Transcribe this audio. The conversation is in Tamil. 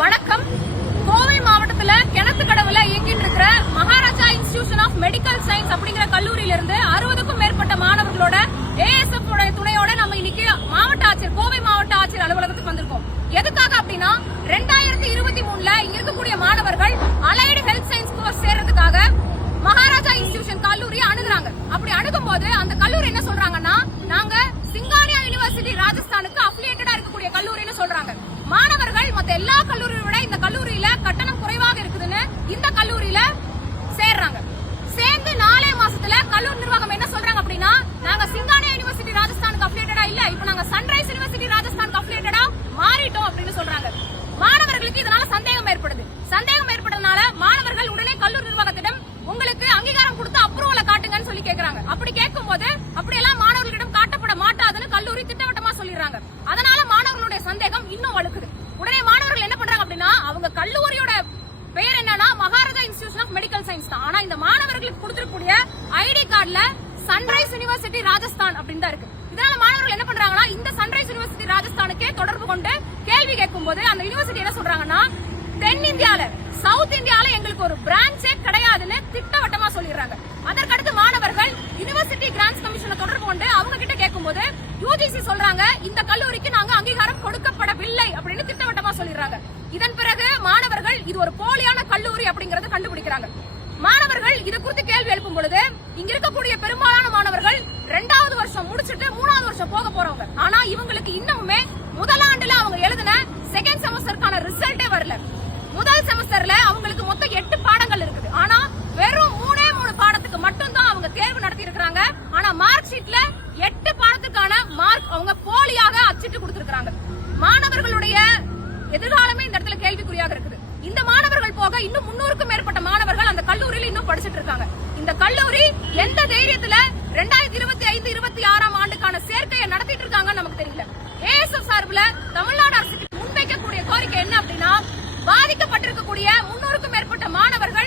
வணக்கம். கோவை மாவட்டத்துல கிணத்துக்கடவுல இயங்கிட்டு இருக்கிற Maharaja institution of medical science அப்படிங்கிற கல்லூரியில இருந்து 60க்கும் மேற்பட்ட மாணவர்களோட ASF துணையோட நம்ம இன்னைக்கு கோவை மாவட்ட ஆட்சியர் அலுவலகத்துக்கு வந்திருக்கோம். எதுக்காக அப்படின்னா 2023ல இங்க இருக்கக்கூடிய மாணவர்கள் அலைடு ஹெல்த் சயின்ஸ் கோர்ஸ் சேர்றதுக்காக மகாராஜா இன்ஸ்டிடியூஷன் கல்லூரியை அணுகுறாங்க. அப்படி அணுகும் போது அந்த கல்லூரி என்ன சொல்றாங்கன்னா, நாங்க சிங்கானியா யூனிவர்சிட்டி ராஜஸ்தானுக்கு அஃபிலியேட்டடா இருக்கக்கூடிய கல்லூரின்னு சொல்றாங்க. மாணவர்கள் மத்த எல்லா கல்லூரியை விட இந்த கல்லூரியில கட்டணம் குறைவாக இருக்குதுன்னு இந்த கல்லூரியில சேர்றாங்க. சேர்ந்து 4 மாசத்துல கல்லூரி நிர்வாகம் என்ன சொல்றாங்க அப்படின்னா, நாங்க சிங்கானியா யூனிவர்சிட்டி ராஜஸ்தானுக்கு அஃபிலியேட்டடா இல்ல, இப்ப நாங்க சன்ரைஸ் யூனிவர்சிட்டி ராஜஸ்தானுக்கு அஃபிலியேட்டடா மாறிட்டோம் அப்படின்னு சொல்றாங்க. மாணவர்களுக்கு இதனால சந்தேகம் ஏற்படுது. சந்தேகம் ஏற்பட்டதுனால மாணவர்கள் உடனே கல்லூரி நிர்வாகத்திடம் உங்களுக்கு அங்கீகாரம் கொடுத்து அப்ரூவலை காட்டுங்கன்னு சொல்லி கேக்குறாங்க. அப்படி கேட்கும் போது அப்படியெல்லாம் மாணவர்களிடம் காட்டப்பட மாட்டாதுன்னு கல்லூரி திட்டவட்டமா சொல்லிடுறாங்க. அதனால மாணவர்களுடைய சந்தேகம் இன்னும் வலுக்குது. உடனே மாணவர்கள் என்ன பண்றாங்க அப்படின்னா, அவங்க கல்லூரியோட பெயர் என்னன்னா Maharaja institution of medical science தான். ஆனா இந்த மாணவர்களுக்கு கொடுத்திருக்கக்கூடிய ஐடி கார்டுல சன்ரைஸ் யூனிவர்சிட்டி ராஜஸ்தான் அப்படின்னு தான் இருக்கு. இதனால மாணவர்கள் என்ன பண்றாங்கன்னா, இந்த சன்ரைஸ் யூனிவர்சிட்டி ராஜஸ்தானுக்கே தொடர்பு கொண்டு கேள்வி கேட்கும் போது அந்த யூனிவர்சிட்டி என்ன சொல்றாங்கன்னா, தென்னிந்தியால சவுத் இந்தியால எங்களுக்கு ஒரு பிரான்ச்சே கிடையாதுன்னு திட்டவட்டமா சொல்லிடுறாங்க. அதற்கடுத்து மாணவர்கள் யுனிவர்சிட்டி கிராண்ட்ஸ் கமிஷனை தொடர்பு கொண்டு அவங்க கிட்ட கேட்கும்போது யுஜிசி சொல்றாங்க, இந்த கல்லூரிக்கு நாங்க அங்கீகாரம் கொடுக்கப்படவில்லை அப்படின்னு திட்டவட்டமா சொல்லிடுறாங்க. இதன் பிறகு மாணவர்கள் இது ஒரு போலியான கல்லூரி அப்படிங்கறத கண்டுபிடிக்கிறாங்க. மாணவர்கள் இது குறித்து கேள்வி எழுப்பும் பொழுது இங்க இருக்கக்கூடிய பெரும்பாலான மாணவர்கள் 2வது வருஷம் முடிச்சிட்டு 3வது வருஷம் போக போறவங்க. ஆனா இவங்களுக்கு இன்னமுமே முதலாண்டுல அவங்க எழுதின செகண்ட் செமஸ்டருக்கான ரிசல்ட்டே வரல. முதல் செமஸ்டர்ல அவங்களுக்கு மொத்தம் 8 பாடங்கள் இருக்குது. ஆனா வெறும் 3 பாடத்துக்கு மட்டும் தான் அவங்க தேர்வு நடத்தி இருக்காங்க. ஆனா மார்க் ஷீட்ல 8 பாடத்துக்கான மார்க் அவங்க போலியாக அச்சிட்டு கொடுத்திருக்காங்க. மாணவர்களுடைய எதிர்காலமே இந்த இடத்துல கேள்விக்குறியாக இருக்குது. இந்த மாணவர்கள் போக இன்னும் 300க்கும் மேற்பட்ட மாணவர்கள் அந்த கல்லூரியில இன்னும் படிச்சிட்டு இருக்காங்க. இந்த கல்லூரி எந்த தைரியத்துல 2025-26 ஆண்டுக்கான சேர்க்கையை நடத்திட்டு இருக்காங்கன்னு நமக்கு தெரியல. ASF சார்பில் தமிழ்நாடு அரசுக்கு முன்வைக்கக்கூடிய கோரிக்கை என்ன அப்படின்னா, பாதிக்கப்பட்டிருக்கக்கூடிய 300க்கும் மேற்பட்ட மாணவர்கள்